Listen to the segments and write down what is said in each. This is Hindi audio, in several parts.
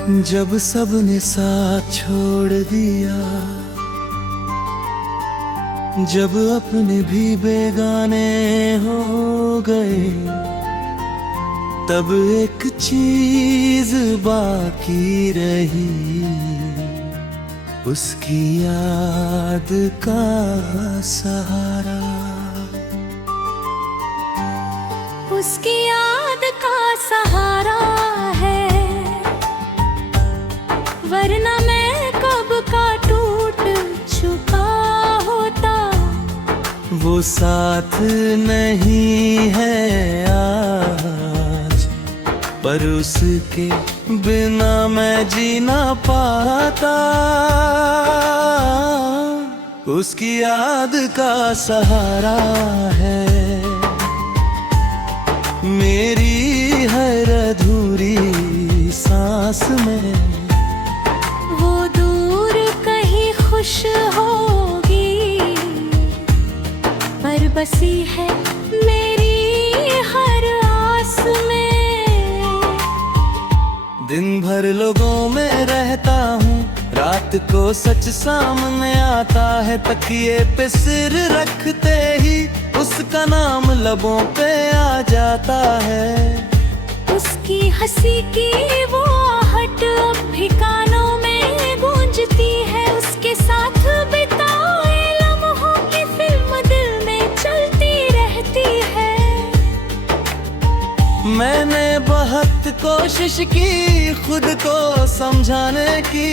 जब सबने साथ छोड़ दिया, जब अपने भी बेगाने हो गए, तब एक चीज बाकी रही, उसकी याद का सहारा। उसकी याद का सहारा है, वरना मैं कब का टूट चुका होता। वो साथ नहीं है आज, पर उसके बिना मैं जी ना पाता। उसकी याद का सहारा है मेरी हर अधूरी सांस में। वो दूर कहीं खुश होगी, पर बसी है मेरी हर आस में। दिन भर लोगों में रहता हूँ, रात को सच सामने आता है। तकिए पे सिर रखते ही उसका नाम लबों पे आ जाता है। उसकी हंसी की वो आहट अब भी कानों में गूंजती है। उसके साथ बिताए लम्हों की फिल्म दिल में चलती रहती है। मैंने बहुत कोशिश की खुद को समझाने की,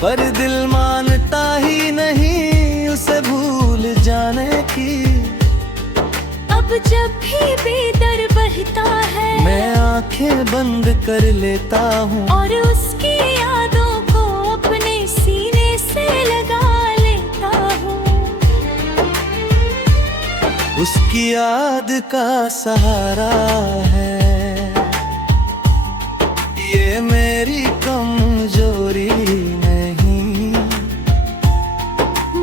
पर दिल मानता ही नहीं उसे भूल जाने की। अब जब भी बेदर बहता है, मैं आंखें बंद कर लेता हूँ और उसकी यादों को अपने सीने से लगा लेता हूँ। उसकी याद का सहारा है ये मेरी कमजोरी नहीं,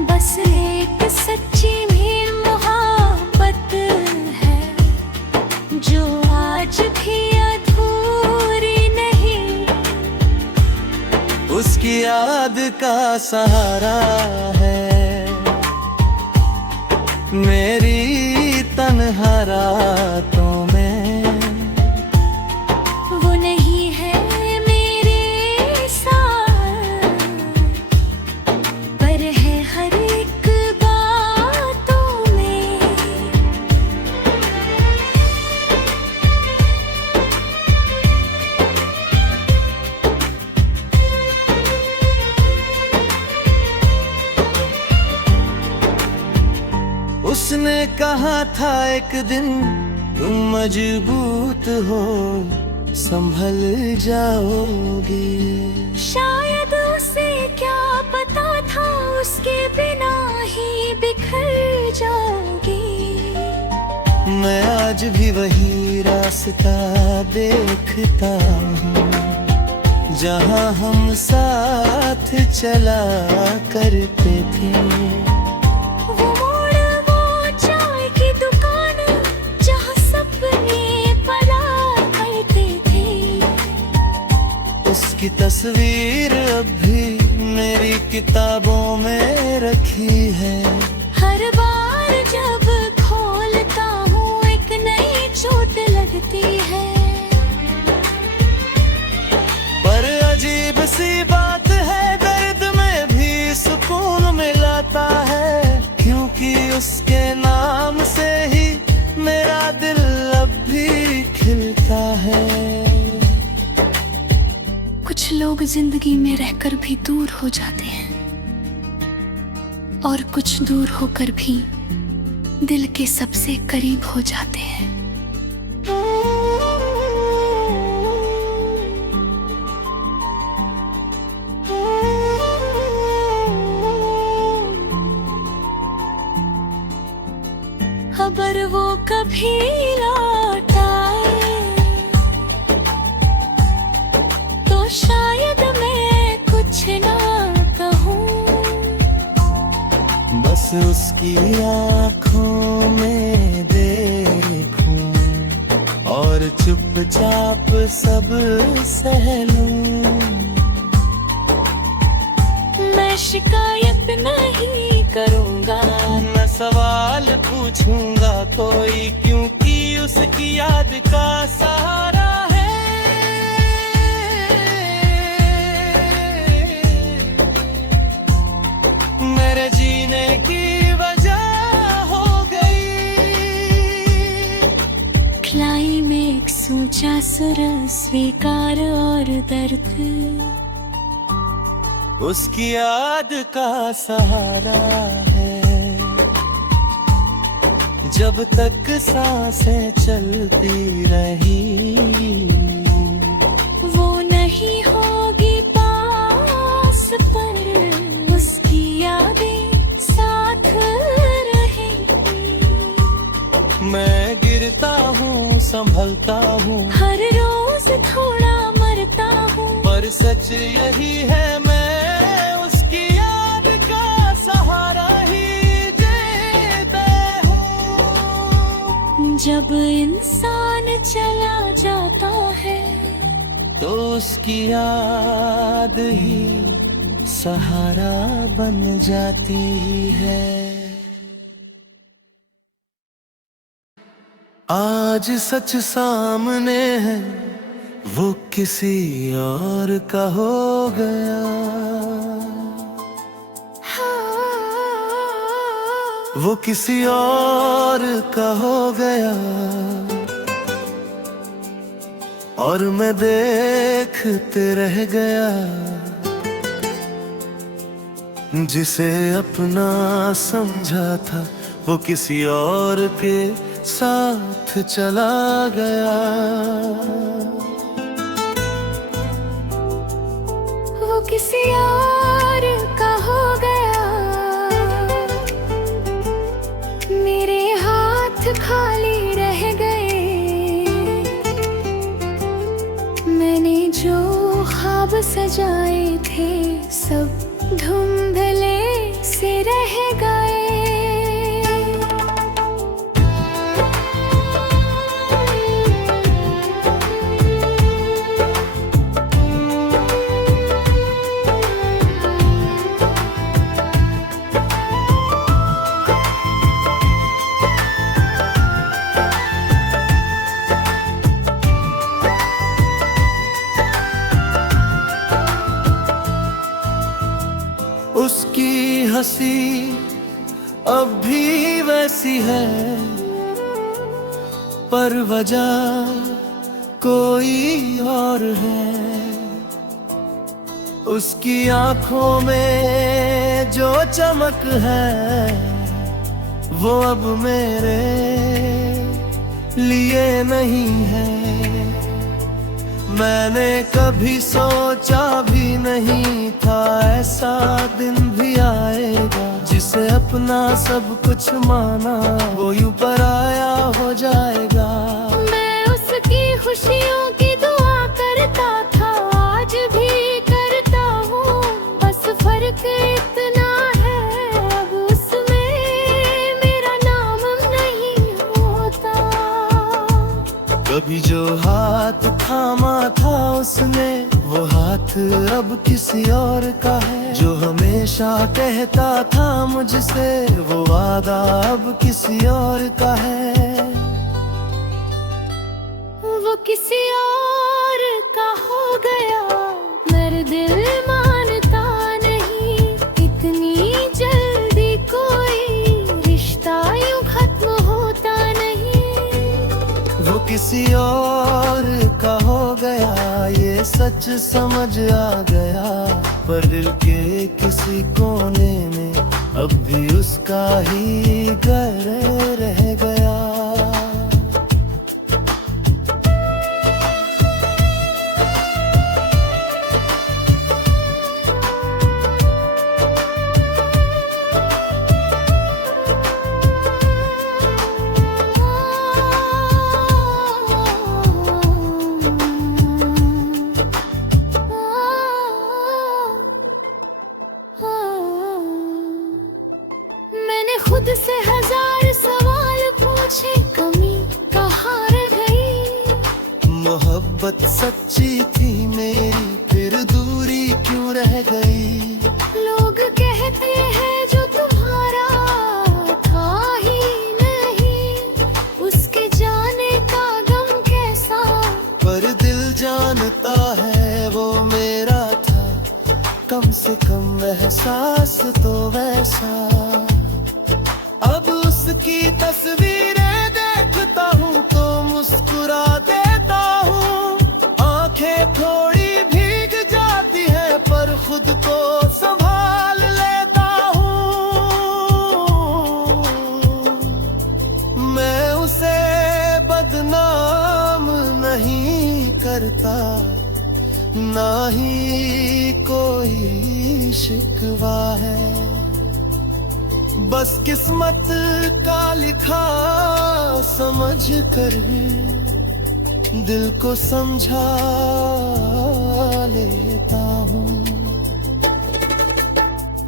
बस एक सच्ची भी मोहब्बत है जो आज भी अधूरी नहीं। उसकी याद का सहारा है मेरी तन्हा रातों में। वो नहीं है मेरे साथ, पर है हर एक बातों में। उसने कहा था एक दिन तुम मजबूत हो, संभल जाओगी। शायद उसे क्या पता था उसके बिना ही बिखर जाऊंगी। मैं आज भी वही रास्ता देखता हूँ जहाँ हम साथ चला करते थे। वो मोड़, वो चाय की दुकान जहाँ सपने पला करते थे। उसकी तस्वीर अब भी मेरी किताबों में रखी है। हर बार जब खोलता हूँ एक नई चोट लगती है। पर अजीब सी बात है, दर्द में भी सुकून मिलाता है, क्योंकि उसके नाम से ही मेरा दिल अब भी खिलता है। कुछ लोग जिंदगी में रहकर भी दूर हो जाते हैं, और कुछ दूर होकर भी दिल के सबसे करीब हो जाते हैं। अगर वो कभी लौट आए तो शायद मैं कुछ ना कहूँ। बस उसकी आँखों में देखूं और चुपचाप सब सह लूं। मैं शिकायत नहीं करूँगा। न सवाल पूछूंगा कोई, क्योंकि उसकी याद का सहारा है। मेरे जीने की वजह हो गई। क्लाइमेक्स ऊंचा सुर, स्वीकार और दर्द, उसकी याद का सहारा है। जब तक सांसें चलती रही, वो नहीं होगी पास, पर उसकी यादें साथ रहेंगी। मैं गिरता हूँ, संभलता हूँ, हर रोज थोड़ा मरता हूँ, पर सच यही है, मैं उसकी याद का सहारा ही देता हूँ। जब इंसान चला जाता है, तो उसकी याद ही सहारा बन जाती है। आज सच सामने है, वो किसी और का हो गया। वो किसी और का हो गया, और मैं देखते रह गया। जिसे अपना समझा था, वो किसी और के साथ चला गया। वो किसी और का हो गया। मेरे हाथ खाली रह गए, मैंने जो ख्वाब सजाए थे, सब धुंधले से रह गए। उसकी हंसी अब भी वैसी है, पर वजह कोई और है। उसकी आंखों में जो चमक है, वो अब मेरे लिए नहीं है। मैंने कभी सोचा भी नहीं था, ऐसा दिन भी आएगा, जिसे अपना सब कुछ माना, वो यूं पराया हो जाएगा। मैं उसकी खुशियों की दुआ करता था, आज भी करता हूँ, बस फर्क इतना है, अब उसमें मेरा नाम नहीं होता। कभी जो हाथ थामा था उसने, वो हाथ अब किसी और का है। जो हमेशा कहता था मुझसे, वो वादा अब किसी और का है। वो किसी और का हो गया, मेरा दिल मानता नहीं, इतनी जल्दी कोई रिश्ता यूं खत्म होता नहीं। वो किसी और का हो गया, ये सच समझ आ गया, पर दिल के किसी कोने में अब भी उसका ही घर रह गया। खुद से हजार सवाल पूछे, कमी कहाँ रह गई। मोहब्बत सच्ची थी मेरी, फिर दूरी क्यों रह गई। लोग लगता है वो मेरा था, कम से कम एहसास तो वैसा। अब उसकी तस्वीरें देखता हूँ तो मुस्कुरा देता हूँ। आंखें थोड़ी भीग जाती है पर खुद को संभाल लेता हूँ। मैं उसे बदनाम नहीं करता, ना ही कोई शिकवा है। बस किस्मत का लिखा समझ कर दिल को समझा लेता हूँ।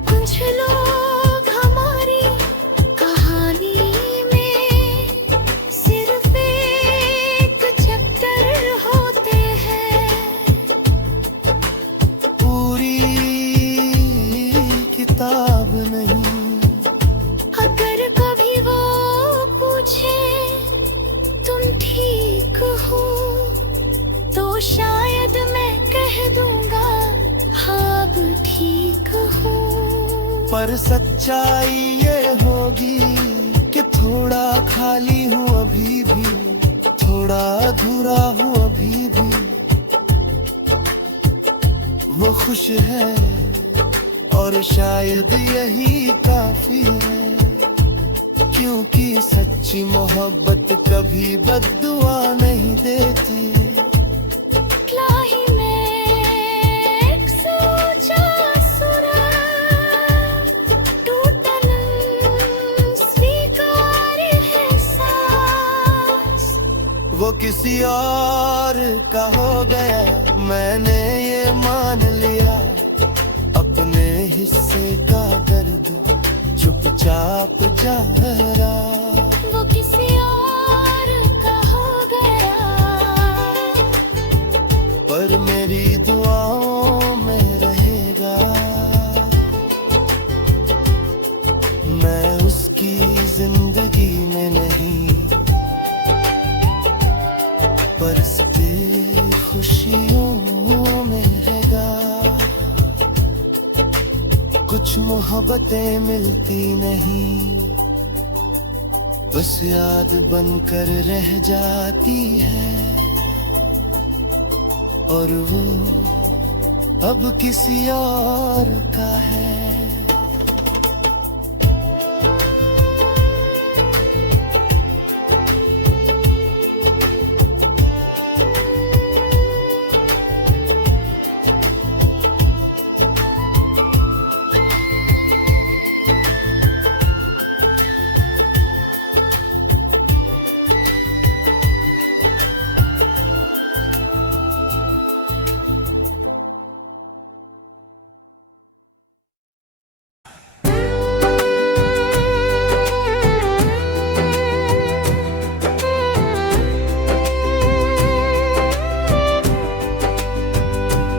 कुछ लोग हमारी कहानी में सिर्फ एक चैप्टर होते हैं, पूरी किताब नहीं। अगर कभी वो पूछे तुम ठीक हो तो शायद मैं कह दूंगा हाँ अब ठीक हूँ। पर सच्चाई ये होगी कि थोड़ा खाली हूँ अभी भी, थोड़ा अधूरा हूँ अभी भी। वो खुश है और शायद यही काफी है, क्योंकि सच्ची मोहब्बत कभी बद्दुआ नहीं देती। क्लाही में एक सोचा सुरा, टूटन स्वीकार है सांस। वो किसी और का हो गया, मैंने ये मान लिया। अपने हिस्से का दर्द चुपचाप जा रहा। वो किसी और का हो गया, पर मेरी दुआओं में रहेगा। मैं उसकी जिंदगी में नहीं, पर उसके खुशियों में रहेगा। कुछ मोहब्बतें मिलती नहीं, बस याद बनकर रह जाती है। और वो अब किसी और का है।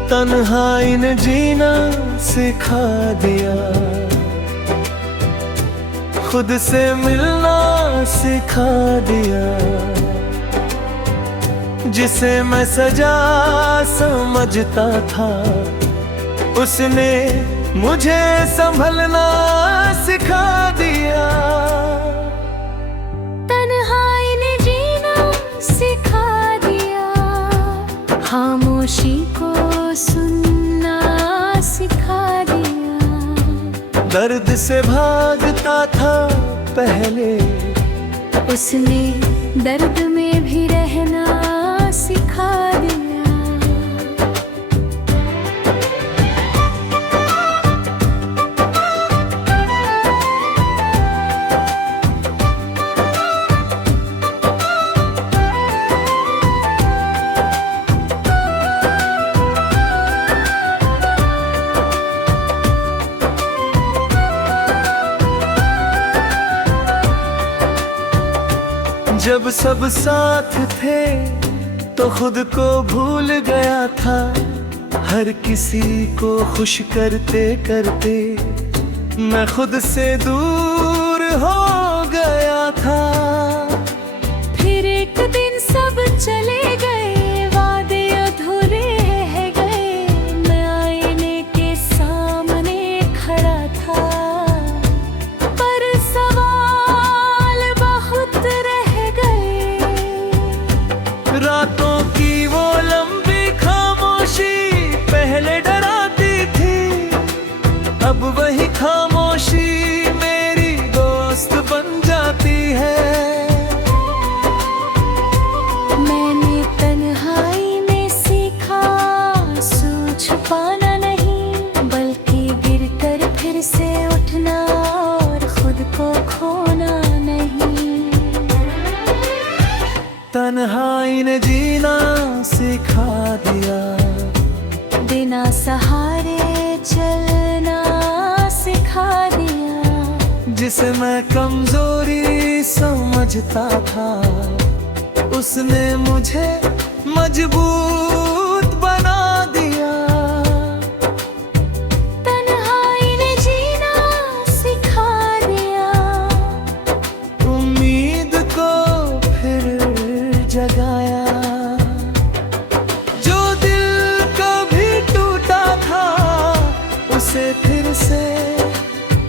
तन्हाई ने जीना सिखा दिया, खुद से मिलना सिखा दिया। जिसे मैं सजा समझता था, उसने मुझे संभलना सिखा दिया। तन्हाई ने जीना सिखा दिया, खामोशी को सुनना सिखा दिया। दर्द से भागता था पहले, उसने दर्द में भी रहना सिखा दिया। जब सब साथ थे तो खुद को भूल गया था। हर किसी को खुश करते करते मैं खुद से दूर हो गया था। फिर एक दिन सब चले गए, वादे अधूरे पाना नहीं, बल्कि गिरकर फिर से उठना और खुद को खोना नहीं। तन्हाई ने जीना सिखा दिया, बिना सहारे चलना सिखा दिया। जिसे मैं कमजोरी समझता था, उसने मुझे मजबूत बना दिया। तन्हाई ने जीना सिखा दिया, उम्मीद को फिर जगाया। जो दिल कभी टूटा था, उसे फिर से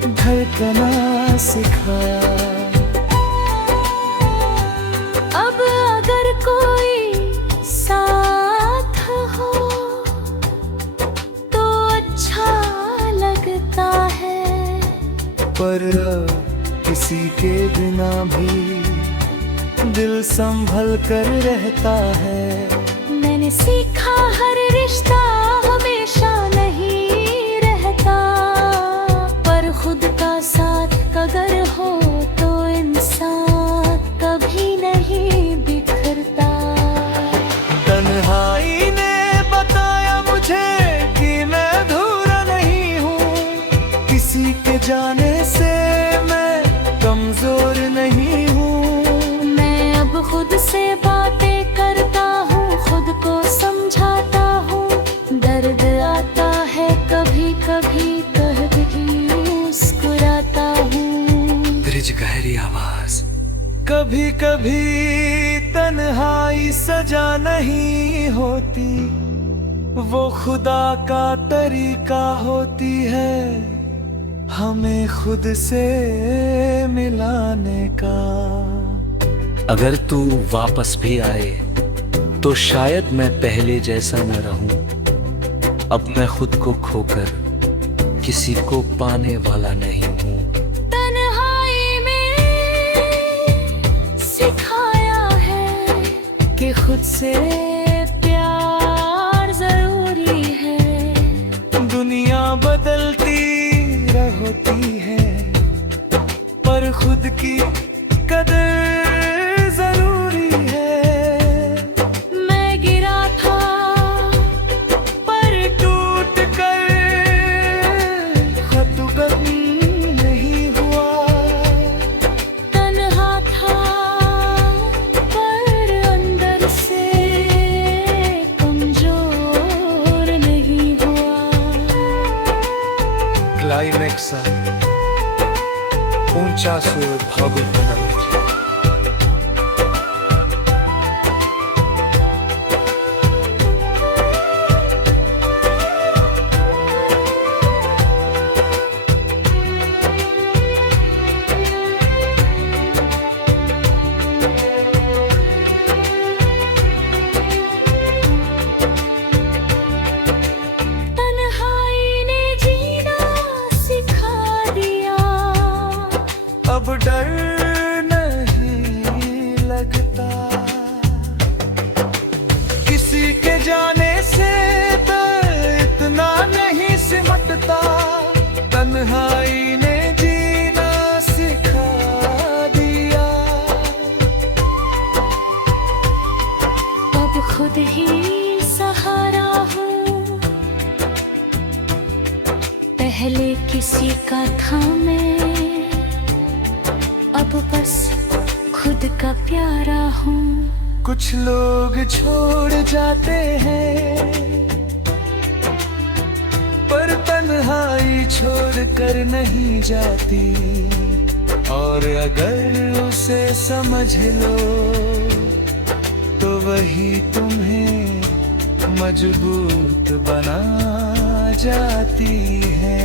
धड़कना सिखाया। अब अगर कोई साथ हो तो अच्छा लगता है, पर किसी के बिना भी दिल संभल कर रहता है। मैंने सीखा हर रिश्ता हमेशा नहीं रहता, पर खुद का साथ अगर हो तो इंसान कभी नहीं बिखरता। तन्हाई ने बताया मुझे कि मैं अधूरा नहीं हूँ, किसी के जाने से मैं कमजोर नहीं हूँ। मैं अब खुद से बातें करता हूँ, खुद को समझाता हूँ। दर्द आता है कभी कभी, कभी मुस्कुराता हूँ। ब्रिज गहरी आवाज। कभी कभी तन्हाई सजा नहीं होती, वो खुदा का तरीका होती है हमें खुद से मिलाने का। अगर तू वापस भी आए तो शायद मैं पहले जैसा न रहूं। अब मैं खुद को खोकर किसी को पाने वाला नहीं हूँ। तन्हाई में सिखाया है कि खुद से प्यार जरूरी है। दुनिया बदलती रहती है, पर खुद की कदर जरूरी है। मैं गिरा था पर टूट कर खतबन नहीं हुआ। तन्हा था पर अंदर से कमजोर नहीं हुआ। क्लाइमैक्स ऊंचा सुर भागुल तन्हाई ने जीना सिखा दिया, अब डर नहीं लगता। किसी के जाने से तो इतना नहीं सिमटता। तन्हाई ने जीना सिखा दिया, अब खुद ही सहारा हूँ। पहले किसी का था मैं, अब बस खुद का प्यारा हूँ। कुछ लोग छोड़ जाते हैं, पर तन्हाई छोड़ कर नहीं जाती। और अगर उसे समझ लो तो वही तुम्हें मजबूत बना जाती है।